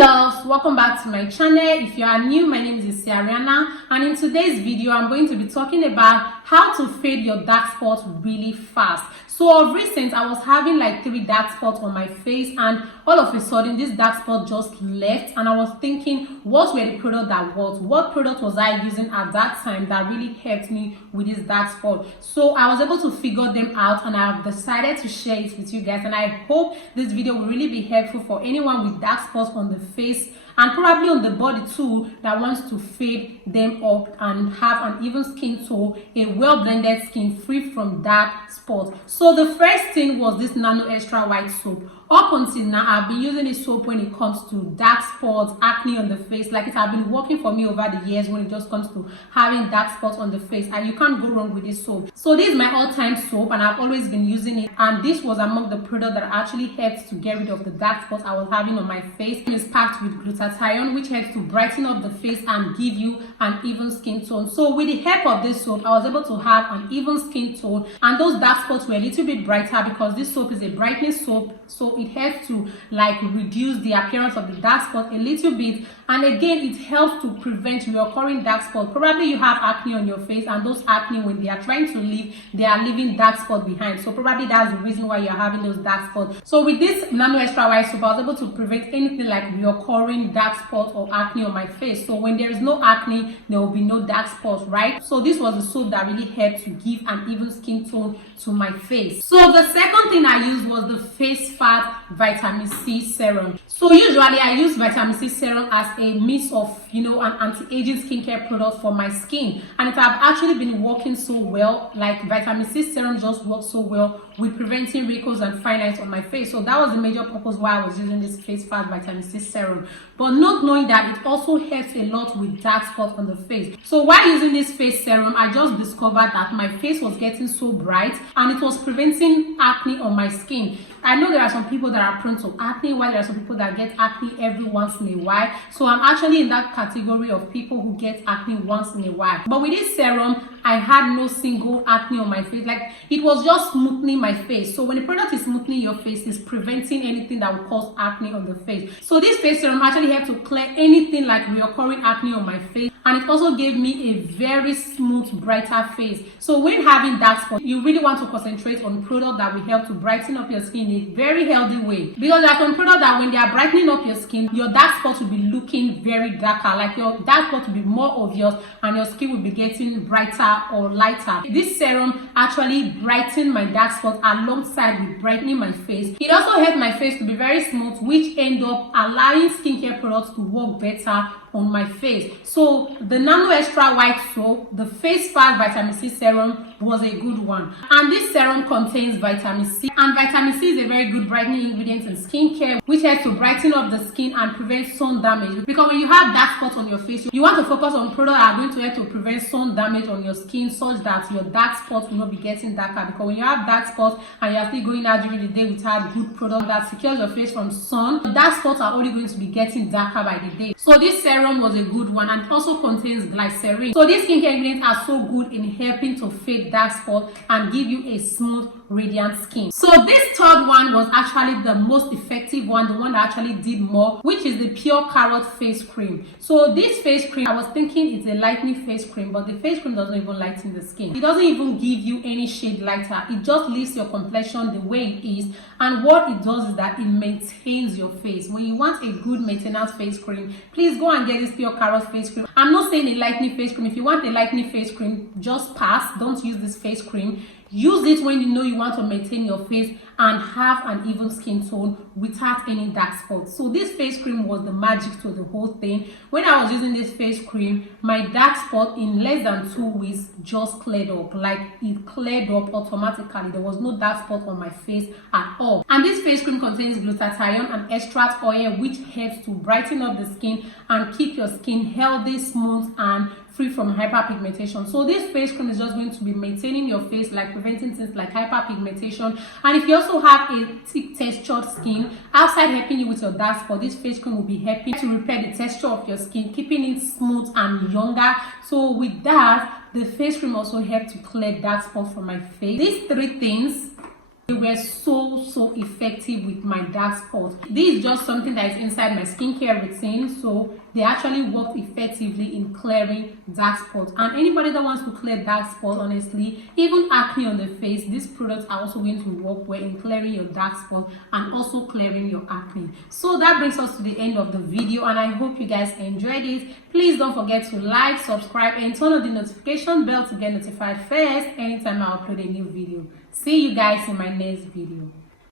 Loves, welcome back to my channel. If you are new, my name is Ariana, and in today's video I'm going to be talking about how to fade your dark spots really fast. So of recent I was having like 3 dark spots on my face, and all of a sudden this dark spot just left, and I was thinking, what were the product that worked? What product was I using at that time that really helped me with this dark spot? So I was able to figure them out, and I have decided to share it with you guys, and I hope this video will really be helpful for anyone with dark spots on the face and probably on the body too that wants to fade them up and have an even skin tone, a well blended skin free from dark spots. So the first thing was this Nano extra white soap. Up until now I've been using this soap when it comes to dark spots, acne on the face. Like, it has been working for me over the years when it just comes to having dark spots on the face, and you can't go wrong with this soap. So this is my all-time soap, and I've always been using it, and this was among the products that actually helped to get rid of the dark spots I was having on my face. It is packed with glutathione, which helps to brighten up the face and give you an even skin tone. So with the help of this soap, I was able to have an even skin tone, and those dark spots were a little bit brighter because this soap is a brightening soap, so it helps to like reduce the appearance of the dark spot a little bit, and again it helps to prevent recurring dark spots. Probably you have acne on your face, and those acne, when they are trying to leave, they are leaving dark spots behind, so probably that's the reason why you're having those dark spots. So with this Nano extra white soap, I was able to prevent anything like recurring dark spots or acne on my face. So when there is no acne, there will be no dark spots, right? So this was the soap that really helped to give an even skin tone to my face. So the second thing I used was the face fat vitamin C serum. So usually I use vitamin C serum as a mix of an anti-aging skincare product for my skin, and it have actually been working so well. Like, vitamin C serum just works so well with preventing wrinkles and fine lines on my face. So that was the major purpose why I was using this face fat vitamin C serum, but not knowing that it also helps a lot with dark spots on the face. So while using this face serum, I just discovered that my face was getting so bright, and it was preventing acne on my skin. I know there are some people that are prone to acne, while there are some people that get acne every once in a while. So I'm actually in that category of people who get acne once in a while. But with this serum, I had no single acne on my face. Like, it was just smoothing my face. So when the product is smoothing your face, it's preventing anything that will cause acne on the face. So this face serum actually helped to clear anything like recurring acne on my face, and it also gave me a very smooth, brighter face. So when having dark spots, you really want to concentrate on product that will help to brighten up your skin in a very healthy way, because there are some products that when they are brightening up your skin, your dark spots will be looking very darker, like your dark spots will be more obvious and your skin will be getting brighter or lighter. This serum actually brightened my dark spots alongside with brightening my face. It also helped my face to be very smooth, which end up allowing skincare products to work better on my face. So the Nano extra white soap, the face fat vitamin C serum was a good one, and this serum contains vitamin C, and vitamin C is a very good brightening ingredient in skincare, which helps to brighten up the skin and prevent sun damage. Because when you have dark spots on your face, you want to focus on products that are going to help to prevent sun damage on your skin, such that your dark spots will not be getting darker. Because when you have dark spots and you are still going out during the day without good product that secures your face from sun, the dark spots are only going to be getting darker by the day. So this serum was a good one, and also contains glycerin. So these skincare ingredients are so good in helping to fade dark spots and give you a smooth, radiant skin. So this third one was actually the most effective one, the one that actually did more, which is the Pure Carrot face cream. So this face cream, I was thinking it's a lightening face cream, but the face cream doesn't even lighten the skin. It doesn't even give you any shade lighter. It just leaves your complexion the way it is, and what it does is that it maintains your face. When you want a good maintenance face cream, please go and get this Pure Carrot face cream. I'm not saying a lightening face cream. If you want a lightening face cream, just pass. Don't use this face cream. Use it when you know you want to maintain your face and have an even skin tone without any dark spots. So this face cream was the magic to the whole thing. When I was using this face cream, my dark spot in less than 2 weeks just cleared up. Like, it cleared up automatically. There was no dark spot on my face at all. And this face cream contains glutathione and extract oil, which helps to brighten up the skin and keep your skin healthy, smooth, and free from hyperpigmentation. So this face cream is just going to be maintaining your face, like preventing things like hyperpigmentation. And if you also have a thick textured skin, outside helping you with your dark spot, this face cream will be helping to repair the texture of your skin, keeping it smooth and younger. So with that, the face cream also helped to clear dark spots from my face. These 3 things They were so effective with my dark spots. This is just something that is inside my skincare routine, so they actually work effectively in clearing dark spots. And anybody that wants to clear dark spots, honestly, even acne on the face, these products are also going to work well in clearing your dark spots and also clearing your acne. So that brings us to the end of the video, and I hope you guys enjoyed it. Please don't forget to like, subscribe, and turn on the notification bell to get notified first anytime I upload a new video. See you guys in my next video.